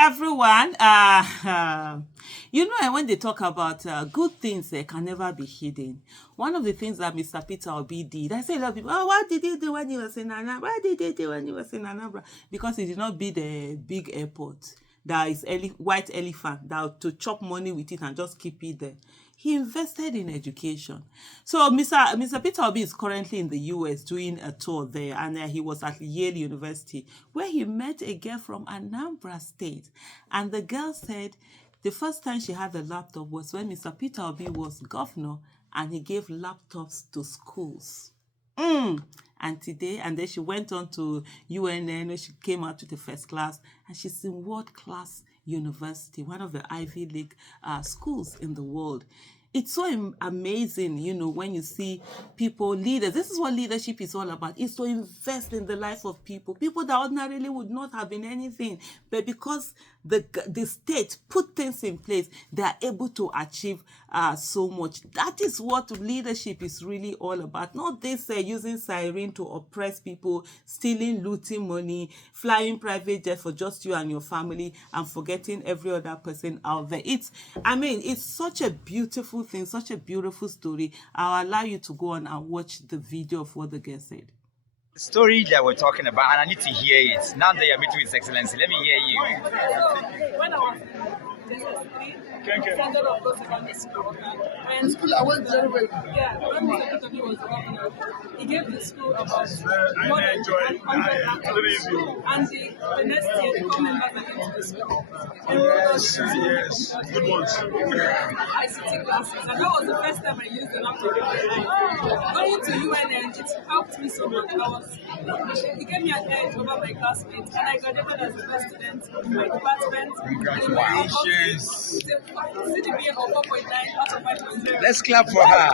everyone. When they talk about good things, they can never be hidden. One of the things that Mr. Peter Obi did, I say a lot of people, what did he do when he was in Anambra? What did he do when he was in Anambra? Because he did not build a big airport that is white elephant that to chop money with it and just keep it there. He invested in education. So Mr. Peter Obi is currently in the US doing a tour there, and he was at Yale University where he met a girl from Anambra State. And the girl said the first time she had a laptop was when Mr. Peter Obi was governor and he gave laptops to schools. And then she went on to UNN, she came out to the first class, and she's in world-class university, one of the Ivy League schools in the world. It's so amazing, when you see leaders. This is what leadership is all about. It's to invest in the life of people that ordinarily would not have been anything. But because the state put things in place, they are able to achieve so much. That is what leadership is really all about. Not this using siren to oppress people, stealing, looting money, flying private jet for just you and your family, and forgetting every other person out there. It's such a beautiful thing, such a beautiful story. I'll allow you to go on and watch the video of what the girl said. The story that we're talking about, and I need to hear it. Now that you're meeting with His Excellency, let me hear you. When I was standard of God secondary school, when I went very well. when Mr. Peter was governor, he gave the school about more than 100 laptops. And the next year, the core members that came to the school enrolled us in Good ones. ICT classes. And that was the first time I used the laptop in my life. Going to UNN, it helped me so much. It gave me an edge over my classmates, and I graduated as the best student in my department. Congratulations. CGPA of 4.9 out of 5.0. Let's clap for her.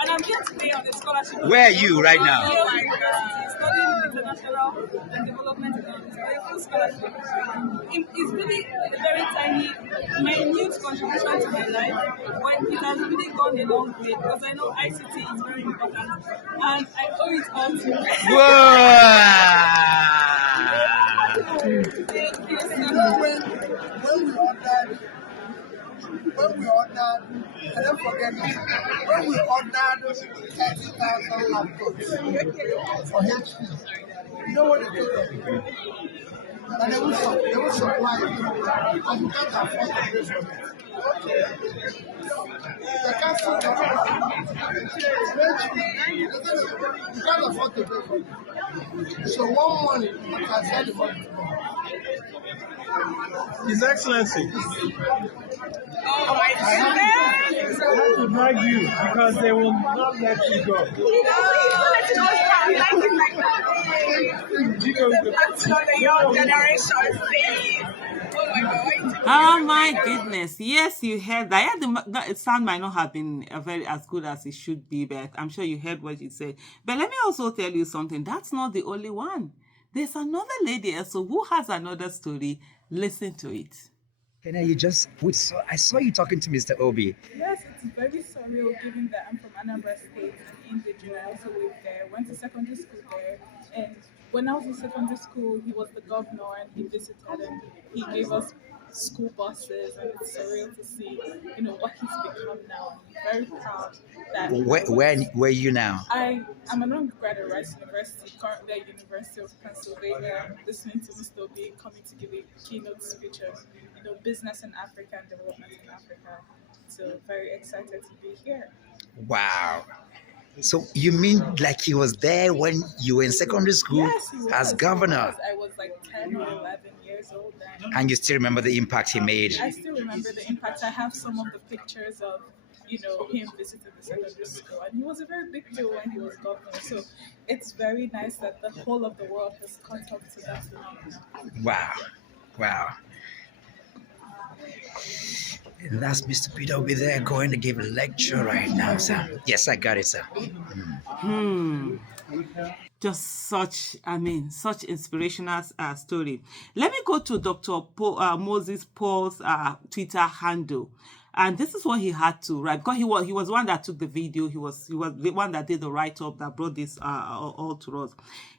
And I'm here today on the scholarship. Where are you right now? Yale University, studying international and development economics. A full scholarship. It's really a very tiny, minute contribution to my life, but it has really gone a long way because I know ICT is very important, and I owe it all to you. Thank you so much. When we ordered, I don't forget this, when we ordered 30,000 laptops for HP, you know what they do? And they will supply it because we can't afford to pay for it. They can't afford to pay for it. So one money, you can send the money tomorrow. His Excellency, Oh my I goodness! have to drag you because they will not let you go. That's not the young generation, please. Oh my God. Oh my goodness. Yes, you heard that. Yeah, the sound might not have been as good as it should be, but I'm sure you heard what she said. But let me also tell you something. That's not the only one. There's another lady also who has another story. Listen to it. I saw you talking to Mr. Obi. Yes, it's very surreal given that I'm from Anambra State and indigenous. I also lived there, went to secondary school there. And when I was in secondary school, he was the governor and he visited and he gave us school buses, and it's surreal to see, what he's become now. I'm very proud that Where are you now? I'm an undergraduate at Rice University, currently at University of Pennsylvania, listening to Mr. Obi coming to give a keynote speech on, business in Africa and development in Africa. So very excited to be here. Wow. So you mean like he was there when you were in secondary school Yes, he was. as governor? I was like 10 or 11 years old then. And you still remember the impact he made? I still remember the impact. I have some of the pictures of, him visiting the secondary school. And he was a very big deal when he was governor. So it's very nice that the whole of the world has caught up to that phenomenon. Wow. And that's Mr. Peter will be there going to give a lecture right now, sir. Yes, I got it, sir. Just such inspirational story. Let me go to Dr. Moses Paul's Twitter handle. And this is what he had to write, because he was the one that took the video. He was the one that did the write-up that brought this all to us.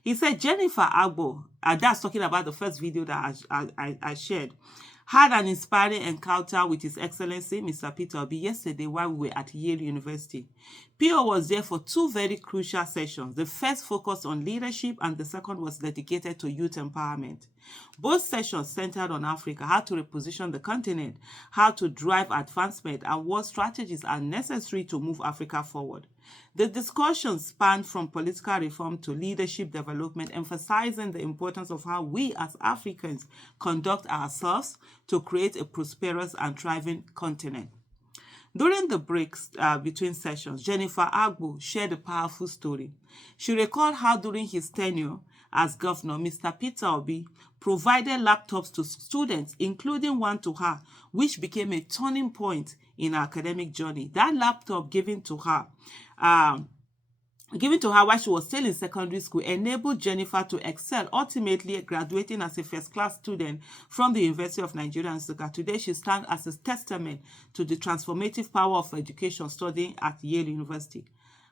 He said Jennifer Agbo, that's talking about the first video that I shared, had an inspiring encounter with His Excellency Mr. Peter Obi yesterday while we were at Yale University. PO was there for two very crucial sessions. The first focused on leadership and the second was dedicated to youth empowerment. Both sessions centered on Africa, how to reposition the continent, how to drive advancement, and what strategies are necessary to move Africa forward. The discussions spanned from political reform to leadership development, emphasizing the importance of how we as Africans conduct ourselves to create a prosperous and thriving continent. During the breaks between sessions, Jennifer Agbo shared a powerful story. She recalled how during his tenure as governor, Mr. Peter Obi provided laptops to students, including one to her, which became a turning point in her academic journey. That laptop given to her while she was still in secondary school enabled Jennifer to excel, ultimately graduating as a first-class student from the University of Nigeria, Nsukka. Today, she stands as a testament to the transformative power of education studying at Yale University.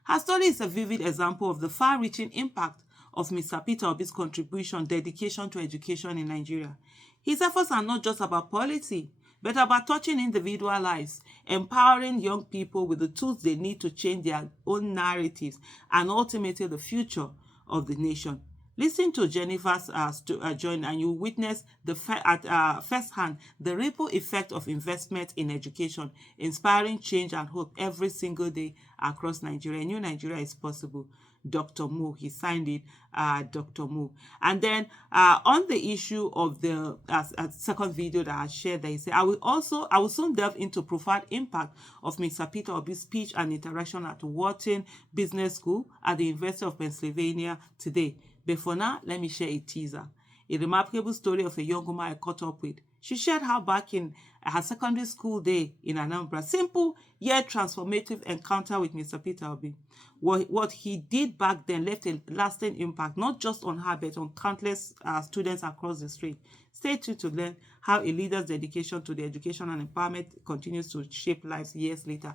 Her story is a vivid example of the far-reaching impact of Mr. Peter Obi's contribution, dedication to education in Nigeria. His efforts are not just about policy, but about touching individual lives, empowering young people with the tools they need to change their own narratives and ultimately the future of the nation. Listen to Jennifer's journey and you witness at firsthand the ripple effect of investment in education, inspiring change and hope every single day across Nigeria. A new Nigeria is possible. Dr. Mo, he signed it, Dr. Mo. And then on the issue of the second video that I shared, that he said, I will soon delve into profound impact of Mr. Peter Obi's speech and interaction at Wharton Business School at the University of Pennsylvania today. But for now, let me share a teaser. A remarkable story of a young woman I caught up with. She shared how back in her secondary school day in Anambra, simple yet transformative encounter with Mr. Peter Obi. What he did back then left a lasting impact, not just on her, but on countless students across the street. Stay tuned to learn how a leader's dedication to the education and empowerment continues to shape lives years later.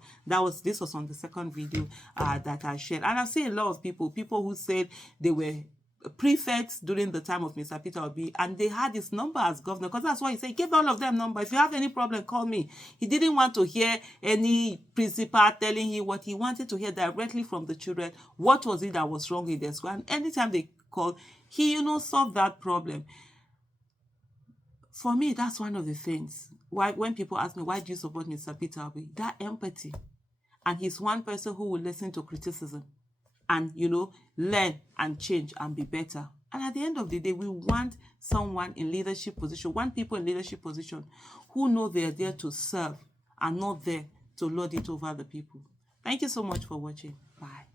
This was on the second video that I shared. And I've seen a lot of people who said they were prefects during the time of Mr. Peter Obi, and they had his number as governor, because that's why he said, give all of them number. If you have any problem, call me. He didn't want to hear any principal telling him what he wanted to hear directly from the children. What was it that was wrong with their school? And anytime they called, he, solved that problem. For me, that's one of the things. Why, when people ask me, why do you support Mr. Peter Obi? That empathy. And he's one person who will listen to criticism and, learn and change and be better. And at the end of the day, we want someone in leadership position, people in leadership position who know they're there to serve and not there to lord it over the people. Thank you so much for watching. Bye.